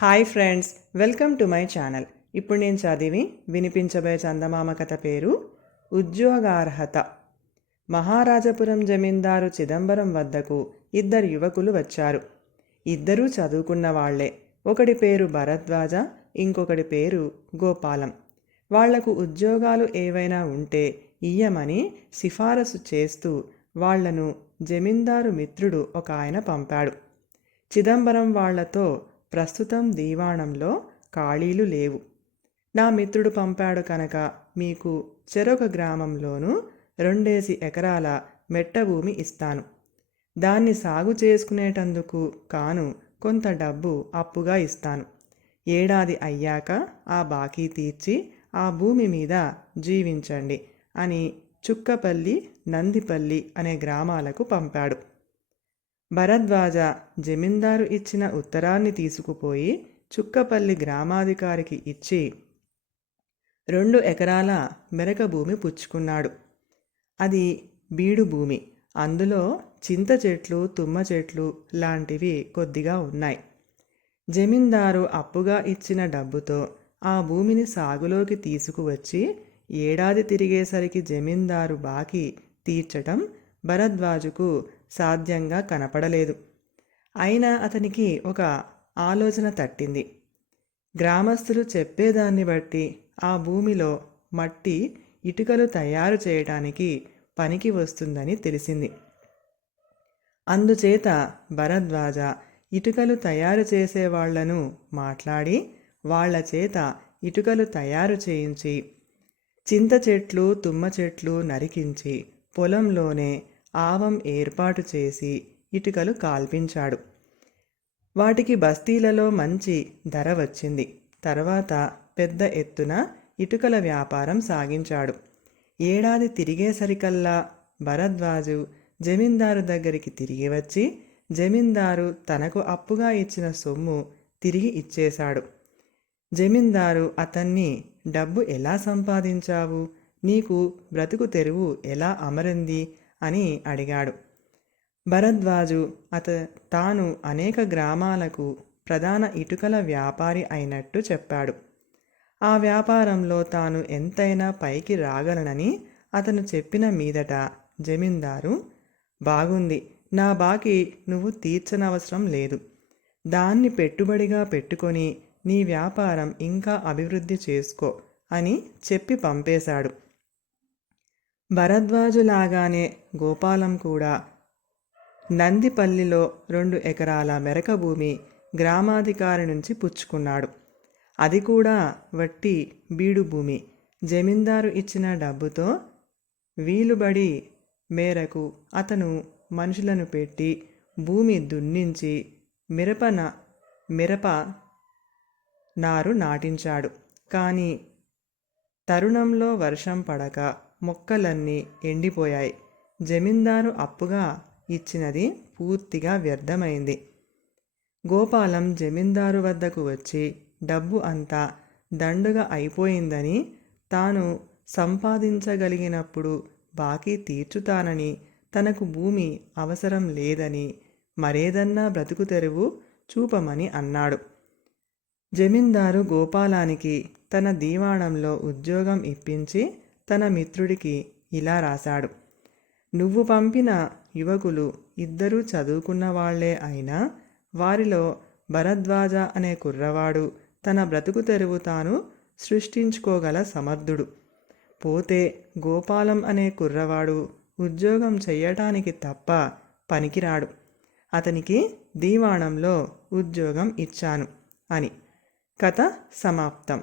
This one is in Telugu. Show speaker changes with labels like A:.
A: Hi friends welcome to my channel. ఇప్పుడు నేను చదివి వినిపించబోయే చందమామ కథ పేరు ఉద్యోగార్హత. మహారాజపురం జమీందారు చిదంబరం వద్దకు ఇద్దరు యువకులు వచ్చారు. ఇద్దరూ చదువుకున్న వాళ్ళే. ఒకటి పేరు భరద్వాజ ఇంకొకటి పేరు గోపాలం. వాళ్ళకు ఉద్యోగాలు ఏవైనా ఉంటే ఇయ్యమని సిఫారసు చేస్తూ వాళ్ళను జమీందారు మిత్రుడు ఒక ఆయన పంపాడు. చిదంబరం వాళ్ళతో ప్రస్తుతం దీవాణంలో ఖాళీలు లేవు. నా మిత్రుడు పంపాడు కనుక మీకు చెరొక గ్రామంలోనూ రెండేసి ఎకరాల మెట్ట భూమి ఇస్తాను. దాన్ని సాగు చేసుకునేటందుకు కాను కొంత డబ్బు అప్పుగా ఇస్తాను. ఏడాది అయ్యాక ఆ బాకీ తీర్చి ఆ భూమి మీద జీవించండి అని చుక్కపల్లి నందిపల్లి అనే గ్రామాలకు పంపాడు. భరద్వాజ జమీందారు ఇచ్చిన ఉత్తరాన్ని తీసుకుపోయి చుక్కపల్లి గ్రామాధికారికి ఇచ్చి రెండు ఎకరాల మెరక భూమి పుచ్చుకున్నాడు. అది బీడు భూమి. అందులో చింత చెట్లు తుమ్మ చెట్లు లాంటివి కొద్దిగా ఉన్నాయి. జమీందారు అప్పుగా ఇచ్చిన డబ్బుతో ఆ భూమిని సాగులోకి తీసుకువచ్చి ఏడాది తిరిగేసరికి జమీందారు బాకీ తీర్చటం భరద్వాజుకు సాధ్యంగా కనపడలేదు. అయినా అతనికి ఒక ఆలోచన తట్టింది. గ్రామస్తులు చెప్పేదాన్ని బట్టి ఆ భూమిలో మట్టి ఇటుకలు తయారు చేయటానికి పనికి వస్తుందని తెలిసింది. అందుచేత భరద్వాజ ఇటుకలు తయారు చేసేవాళ్ళను మాట్లాడి వాళ్ళ చేత ఇటుకలు తయారు చేయించి చింత చెట్లు తుమ్మ చెట్లు నరికించి పొలంలోనే ఆవం ఏర్పాటు చేసి ఇటుకలు కాల్పించాడు. వాటికి బస్తీలలో మంచి ధర వచ్చింది. తర్వాత పెద్ద ఎత్తున ఇటుకల వ్యాపారం సాగించాడు. ఏడాది తిరిగేసరికల్లా భరద్వాజు జమీందారు దగ్గరికి తిరిగి వచ్చి జమీందారు తనకు అప్పుగా ఇచ్చిన సొమ్ము తిరిగి ఇచ్చేశాడు. జమీందారు అతన్ని డబ్బు ఎలా సంపాదించావు? నీకు బ్రతుకు తెరువు ఎలా అమరింది? అని అడిగాడు. భరద్వాజు అత తాను అనేక గ్రామాలకు ప్రధాన ఇటుకల వ్యాపారి అయినట్టు చెప్పాడు. ఆ వ్యాపారంలో తాను ఎంతైనా పైకి రాగలనని అతను చెప్పిన మీదట జమీందారు బాగుంది నా బాకీ నువ్వు తీర్చనవసరం లేదు. దాన్ని పెట్టుబడిగా పెట్టుకొని నీ వ్యాపారం ఇంకా అభివృద్ధి చేసుకో అని చెప్పి పంపేశాడు. భరద్వాజులాగానే గోపాలం కూడా నందిపల్లిలో రెండు ఎకరాల మెరక భూమి గ్రామాధికారి నుంచి పుచ్చుకున్నాడు. అది కూడా వట్టి బీడు భూమి. జమీందారు ఇచ్చిన డబ్బుతో వీలుబడి మేరకు అతను మనుషులను పెట్టి భూమి దున్నించి మిరపన మిరప నారు నాటించాడు. కానీ తరుణంలో వర్షం పడక మొక్కలన్నీ ఎండిపోయాయి. జమీందారు అప్పుగా ఇచ్చినది పూర్తిగా వ్యర్థమైంది. గోపాలం జమీందారు వద్దకు వచ్చి డబ్బు అంతా దండుగా అయిపోయిందని తాను సంపాదించగలిగినప్పుడు బాకీ తీర్చుతానని తనకు భూమి అవసరం లేదని మరేదన్నా బ్రతుకు తెరువు చూపమని అన్నాడు. జమీందారు గోపాలానికి తన దీవాణంలో ఉద్యోగం ఇప్పించి తన మిత్రుడికి ఇలా రాశాడు. నువ్వు పంపిన యువకులు ఇద్దరూ చదువుకున్న వాళ్ళే అయినా వారిలో భరద్వాజ అనే కుర్రవాడు తన బ్రతుకు తెరువు తాను సృష్టించుకోగల సమర్థుడు. పోతే గోపాలం అనే కుర్రవాడు ఉద్యోగం చెయ్యటానికి తప్ప పనికిరాడు. అతనికి దీవాణంలో ఉద్యోగం ఇచ్చాను అని. కథ సమాప్తం.